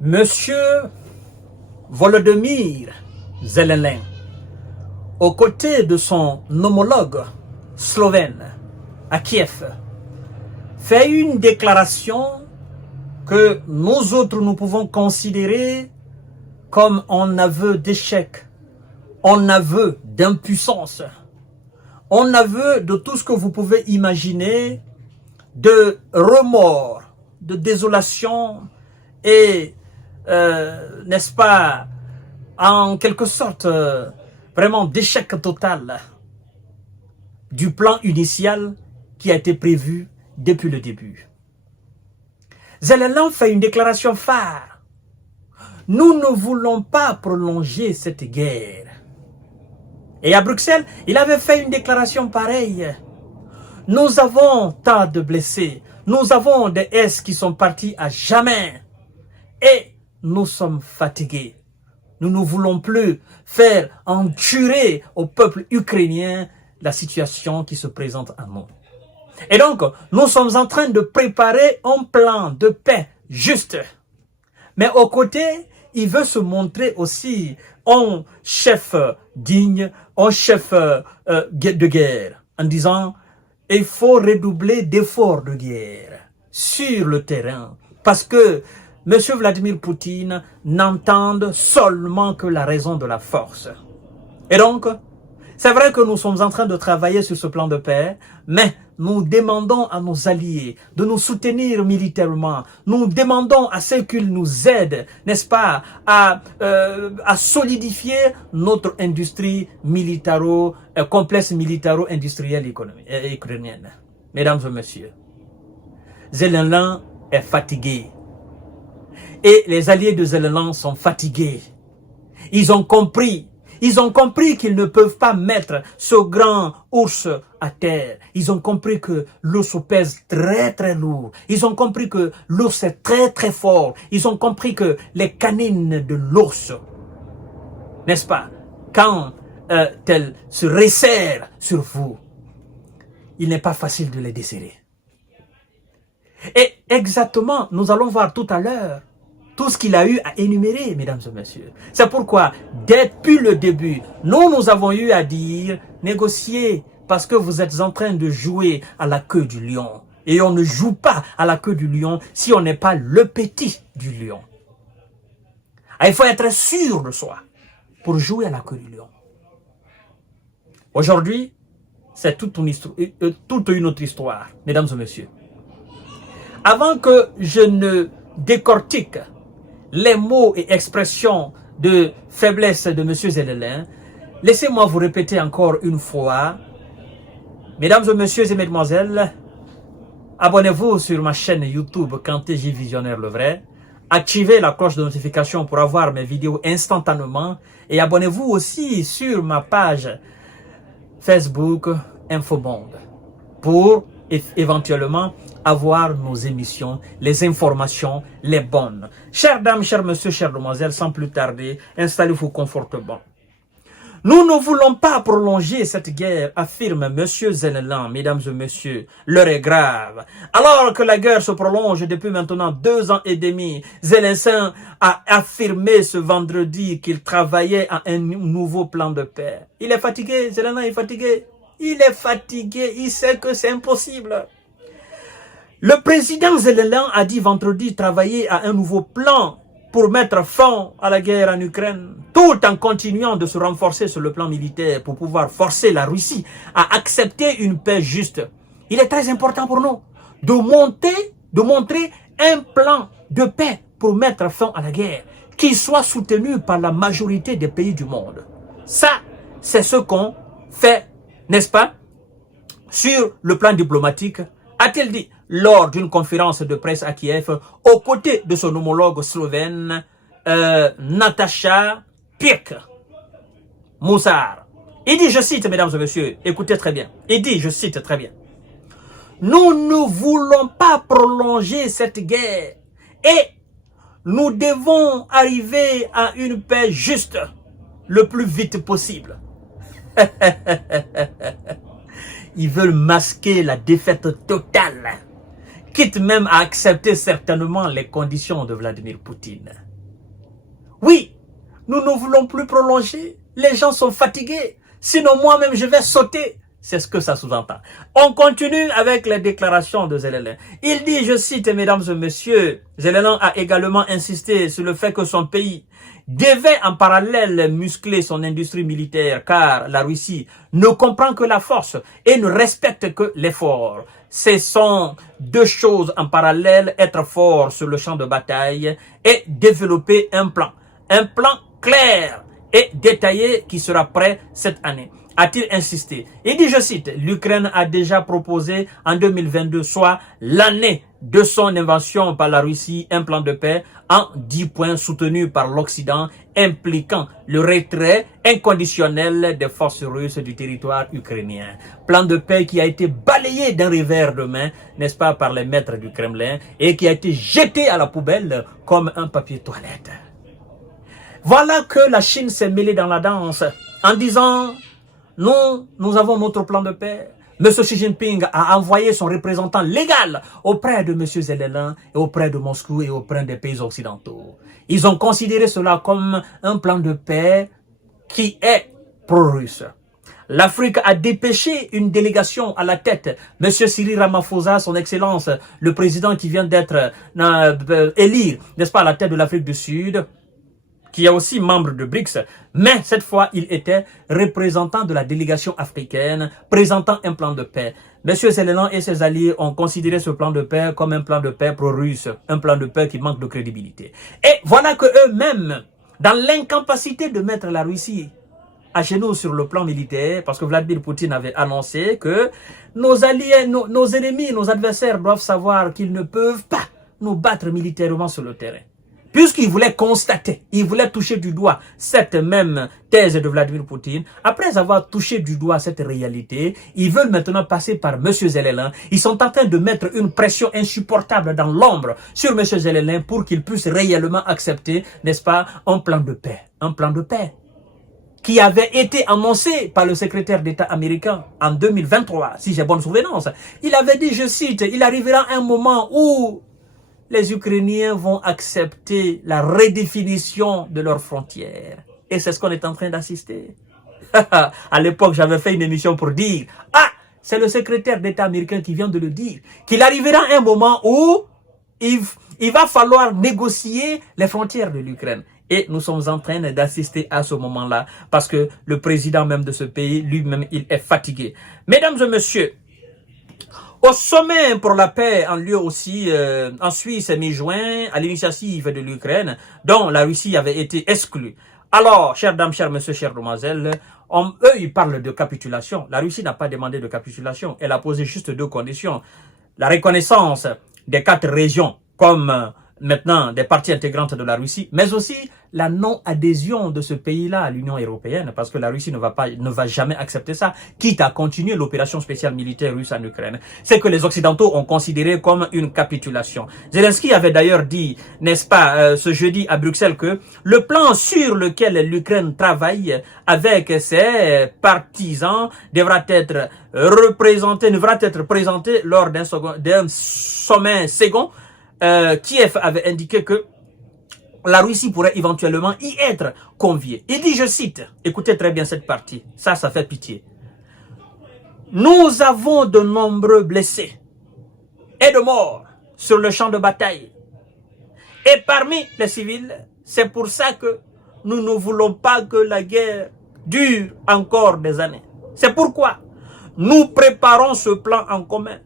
Monsieur Volodymyr Zelensky, aux côtés de son homologue slovène à Kiev, fait une déclaration que nous autres nous pouvons considérer comme un aveu d'échec, un aveu d'impuissance, un aveu de tout ce que vous pouvez imaginer, de remords, de désolation et, n'est-ce pas, en quelque sorte, vraiment d'échec total du plan initial qui a été prévu depuis le début. Zelensky fait une déclaration phare. Nous ne voulons pas prolonger cette guerre. Et à Bruxelles, il avait fait une déclaration pareille. Nous avons tant de blessés. Nous avons des S qui sont partis à jamais. Et nous sommes fatigués. Nous ne voulons plus faire endurer au peuple ukrainien la situation qui se présente à nous. Et donc, nous sommes en train de préparer un plan de paix juste. Mais au côté, il veut se montrer aussi un chef digne, un chef de guerre, en disant il faut redoubler d'efforts de guerre sur le terrain, parce que M. Vladimir Poutine n'entend seulement que la raison de la force. Et donc, c'est vrai que nous sommes en train de travailler sur ce plan de paix, mais nous demandons à nos alliés de nous soutenir militairement. Nous demandons à ceux qu'ils nous aident, n'est-ce pas, à solidifier notre industrie complexe militaro-industrielle ukrainienne. Mesdames et messieurs, Zelensky est fatigué. Et les alliés de Zelensky sont fatigués. Ils ont compris qu'ils ne peuvent pas mettre ce grand ours à terre. Ils ont compris que l'ours pèse très très lourd. Ils ont compris que l'ours est très très fort. Ils ont compris que les canines de l'ours, n'est-ce pas, quand elles se resserrent sur vous, il n'est pas facile de les desserrer. Et exactement, nous allons voir tout à l'heure tout ce qu'il a eu à énumérer, mesdames et messieurs. C'est pourquoi, depuis le début, nous avons eu à dire, négocier, parce que vous êtes en train de jouer à la queue du lion. Et on ne joue pas à la queue du lion si on n'est pas le petit du lion. Il faut être sûr de soi pour jouer à la queue du lion. Aujourd'hui, c'est toute une autre histoire, mesdames et messieurs. Avant que je ne décortique les mots et expressions de faiblesse de M. Zelensky, laissez-moi vous répéter encore une fois, mesdames et messieurs et mesdemoiselles, abonnez-vous sur ma chaîne YouTube Kanté J Visionnaire le vrai, activez la cloche de notification pour avoir mes vidéos instantanément et abonnez-vous aussi sur ma page Facebook Infomonde pour éventuellement avoir nos émissions, les informations, les bonnes. Chères dames, chers messieurs, chères demoiselles, sans plus tarder, installez-vous confortablement. Nous ne voulons pas prolonger cette guerre, affirme M. Zelensky, mesdames et messieurs. L'heure est grave. Alors que la guerre se prolonge depuis maintenant 2 ans et demi, Zelensky a affirmé ce vendredi qu'il travaillait à un nouveau plan de paix. Il est fatigué, Zelensky est fatigué. Il est fatigué, il sait que c'est impossible. Le président Zelensky a dit vendredi travailler à un nouveau plan pour mettre fin à la guerre en Ukraine, tout en continuant de se renforcer sur le plan militaire pour pouvoir forcer la Russie à accepter une paix juste. Il est très important pour nous de montrer un plan de paix pour mettre fin à la guerre, qui soit soutenu par la majorité des pays du monde. Ça, c'est ce qu'on fait, n'est-ce pas, sur le plan diplomatique, a-t-il dit lors d'une conférence de presse à Kiev, aux côtés de son homologue slovène, Nataša Pirc-Musar. Il dit, je cite, mesdames et messieurs, écoutez très bien, il dit, je cite très bien, nous ne voulons pas prolonger cette guerre et nous devons arriver à une paix juste le plus vite possible. Ils veulent masquer la défaite totale, quitte même à accepter certainement les conditions de Vladimir Poutine. Nous ne voulons plus prolonger. Les gens sont fatigués. Sinon, moi-même, je vais sauter. C'est ce que ça sous-entend. On continue avec les déclarations de Zelensky. Il dit, je cite, mesdames et messieurs, Zelensky a également insisté sur le fait que son pays devait en parallèle muscler son industrie militaire, car la Russie ne comprend que la force et ne respecte que l'effort. Ce sont deux choses en parallèle, être fort sur le champ de bataille et développer un plan clair et détaillé qui sera prêt cette année. A-t-il insisté? Il dit, je cite, l'Ukraine a déjà proposé en 2022, soit l'année de son invasion par la Russie, un plan de paix en 10 points soutenu par l'Occident, impliquant le retrait inconditionnel des forces russes du territoire ukrainien. Plan de paix qui a été balayé d'un revers de main, n'est-ce pas, par les maîtres du Kremlin, et qui a été jeté à la poubelle comme un papier toilette. Voilà que la Chine s'est mêlée dans la danse en disant, nous avons notre plan de paix. M. Xi Jinping a envoyé son représentant légal auprès de M. Zelensky et auprès de Moscou et auprès des pays occidentaux. Ils ont considéré cela comme un plan de paix qui est pro-russe. L'Afrique a dépêché une délégation à la tête. M. Cyril Ramaphosa, son excellence, le président qui vient d'être élu, n'est-ce pas, à la tête de l'Afrique du Sud, qui est aussi membre de BRICS, mais cette fois, il était représentant de la délégation africaine, présentant un plan de paix. M. Zelensky et ses alliés ont considéré ce plan de paix comme un plan de paix pro-russe, un plan de paix qui manque de crédibilité. Et voilà que eux-mêmes, dans l'incapacité de mettre la Russie à genoux sur le plan militaire, parce que Vladimir Poutine avait annoncé que nos alliés, nos ennemis, nos adversaires doivent savoir qu'ils ne peuvent pas nous battre militairement sur le terrain. Puisqu'il voulait constater, il voulait toucher du doigt cette même thèse de Vladimir Poutine, après avoir touché du doigt cette réalité, ils veulent maintenant passer par M. Zelensky. Ils sont en train de mettre une pression insupportable dans l'ombre sur M. Zelensky pour qu'il puisse réellement accepter, n'est-ce pas, un plan de paix. Un plan de paix qui avait été annoncé par le secrétaire d'État américain en 2023, si j'ai bonne souvenance. Il avait dit, je cite, il arrivera un moment où les Ukrainiens vont accepter la redéfinition de leurs frontières. Et c'est ce qu'on est en train d'assister. À l'époque, j'avais fait une émission pour dire, ah, c'est le secrétaire d'État américain qui vient de le dire, qu'il arrivera un moment où il va falloir négocier les frontières de l'Ukraine. Et nous sommes en train d'assister à ce moment-là, parce que le président même de ce pays, lui-même, il est fatigué. Mesdames et messieurs, au sommet pour la paix en lieu aussi en Suisse mi-juin à l'initiative de l'Ukraine, dont la Russie avait été exclue. Alors, chères dames, chers messieurs, chères demoiselles, eux, ils parlent de capitulation. La Russie n'a pas demandé de capitulation. Elle a posé juste deux conditions. La reconnaissance des 4 régions comme maintenant des parties intégrantes de la Russie, mais aussi la non-adhésion de ce pays-là à l'Union européenne, parce que la Russie ne va jamais accepter ça, quitte à continuer l'opération spéciale militaire russe en Ukraine. C'est que les Occidentaux ont considéré comme une capitulation. Zelensky avait d'ailleurs dit, n'est-ce pas, ce jeudi à Bruxelles, que le plan sur lequel l'Ukraine travaille avec ses partisans devra être présenté lors d'un sommet second. Kiev avait indiqué que la Russie pourrait éventuellement y être conviée. Il dit, je cite, écoutez très bien cette partie, ça fait pitié. Nous avons de nombreux blessés et de morts sur le champ de bataille. Et parmi les civils, c'est pour ça que nous ne voulons pas que la guerre dure encore des années. C'est pourquoi nous préparons ce plan en commun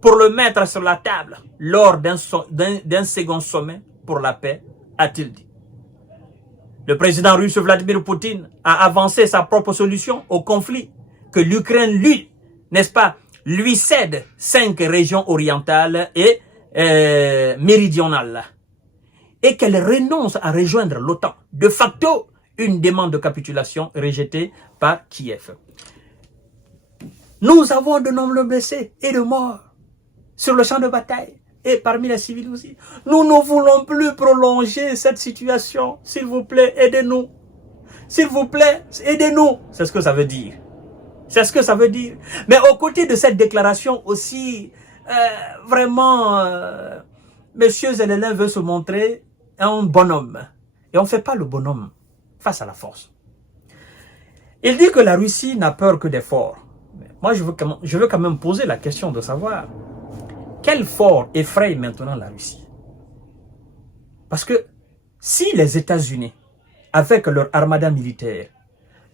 pour le mettre sur la table lors d'un second sommet pour la paix, a-t-il dit. Le président russe Vladimir Poutine a avancé sa propre solution au conflit, que l'Ukraine, lui, n'est-ce pas, lui cède 5 régions orientales et méridionales, et qu'elle renonce à rejoindre l'OTAN. De facto, une demande de capitulation rejetée par Kiev. Nous avons de nombreux blessés et de morts sur le champ de bataille et parmi les civils aussi. Nous ne voulons plus prolonger cette situation. S'il vous plaît, aidez-nous. S'il vous plaît, aidez-nous. C'est ce que ça veut dire. C'est ce que ça veut dire. Mais aux côtés de cette déclaration aussi, vraiment, Monsieur Zelensky veut se montrer un bonhomme. Et on ne fait pas le bonhomme. face à la force. Il dit que la Russie n'a peur que des forts. Moi, je veux quand même poser la question de savoir quel fort effraie maintenant la Russie. Parce que si les États-Unis, avec leur armada militaire,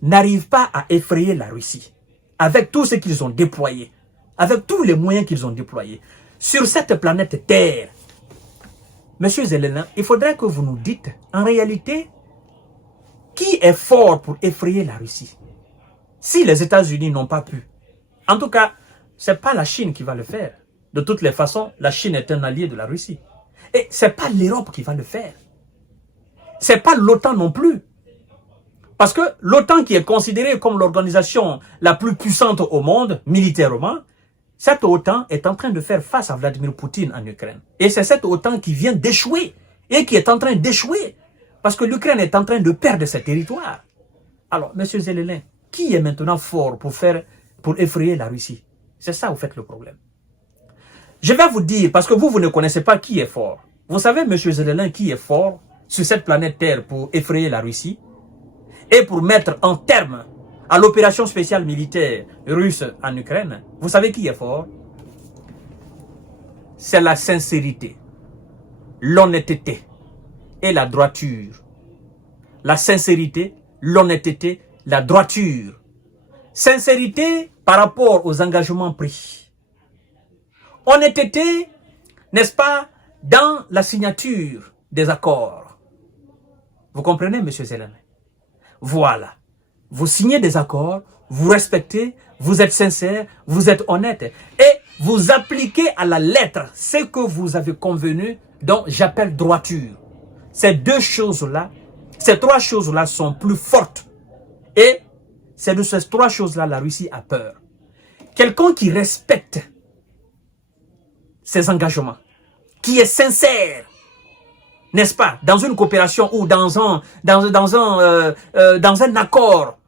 n'arrivent pas à effrayer la Russie, avec tout ce qu'ils ont déployé, avec tous les moyens qu'ils ont déployés, sur cette planète Terre, Monsieur Zelensky, il faudrait que vous nous dites, en réalité, qui est fort pour effrayer la Russie? Si les États-Unis n'ont pas pu. En tout cas, ce n'est pas la Chine qui va le faire. De toutes les façons, la Chine est un allié de la Russie. Et ce n'est pas l'Europe qui va le faire. Ce n'est pas l'OTAN non plus. Parce que l'OTAN, qui est considérée comme l'organisation la plus puissante au monde, militairement, cette OTAN est en train de faire face à Vladimir Poutine en Ukraine. Et c'est cette OTAN qui vient d'échouer et qui est en train d'échouer. Parce que l'Ukraine est en train de perdre ses territoires. Alors, M. Zelensky, qui est maintenant fort pour effrayer la Russie? C'est ça, vous faites le problème. Je vais vous dire, parce que vous ne connaissez pas qui est fort. Vous savez, M. Zelensky, qui est fort sur cette planète Terre pour effrayer la Russie et pour mettre un terme à l'opération spéciale militaire russe en Ukraine? Vous savez qui est fort? C'est la sincérité, l'honnêteté et la droiture. La sincérité, l'honnêteté, la droiture. Sincérité par rapport aux engagements pris. Honnêteté, n'est-ce pas, dans la signature des accords. Vous comprenez, M. Zelensky? Voilà. Vous signez des accords, vous respectez, vous êtes sincère, vous êtes honnête. Et vous appliquez à la lettre ce que vous avez convenu, dont j'appelle droiture. Ces deux choses-là, ces trois choses-là sont plus fortes. Et c'est de ces trois choses-là la Russie a peur. Quelqu'un qui respecte ses engagements, qui est sincère, n'est-ce pas, dans une coopération ou dans un accord,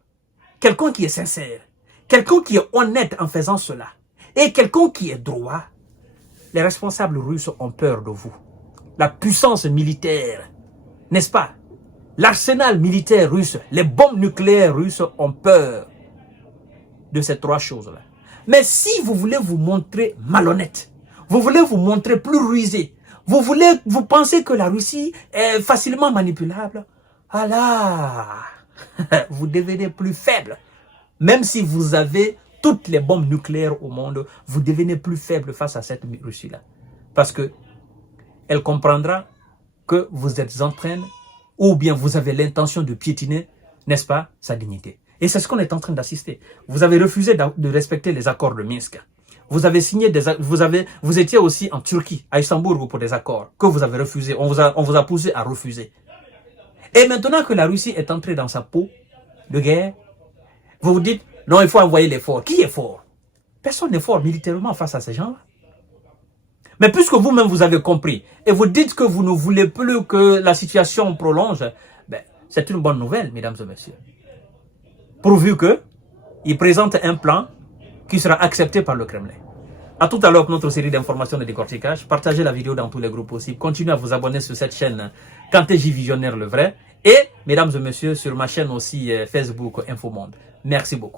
quelqu'un qui est sincère, quelqu'un qui est honnête en faisant cela, et quelqu'un qui est droit, les responsables russes ont peur de vous. La puissance militaire, n'est-ce pas, l'arsenal militaire russe, les bombes nucléaires russes ont peur de ces trois choses-là. Mais si vous voulez vous montrer malhonnête, vous voulez vous montrer plus rusé, vous pensez que la Russie est facilement manipulable, ah là, vous devenez plus faible. Même si vous avez toutes les bombes nucléaires au monde, vous devenez plus faible face à cette Russie-là. Parce que elle comprendra que vous êtes en train, ou bien vous avez l'intention de piétiner, n'est-ce pas, sa dignité. Et c'est ce qu'on est en train d'assister. Vous avez refusé de respecter les accords de Minsk. Vous avez signé vous étiez aussi en Turquie, à Istanbul, pour des accords que vous avez refusés. On vous a poussé à refuser. Et maintenant que la Russie est entrée dans sa peau de guerre, vous vous dites, non, il faut envoyer les forts. Qui est fort? Personne n'est fort militairement face à ces gens-là. Mais puisque vous-même vous avez compris, et vous dites que vous ne voulez plus que la situation prolonge, ben, c'est une bonne nouvelle, mesdames et messieurs. Pourvu qu'il présente un plan qui sera accepté par le Kremlin. A tout à l'heure pour notre série d'informations de décortiquage. Partagez la vidéo dans tous les groupes possibles. Continuez à vous abonner sur cette chaîne Kanté J Visionnaire le vrai. Et, mesdames et messieurs, sur ma chaîne aussi Facebook Infomonde. Merci beaucoup.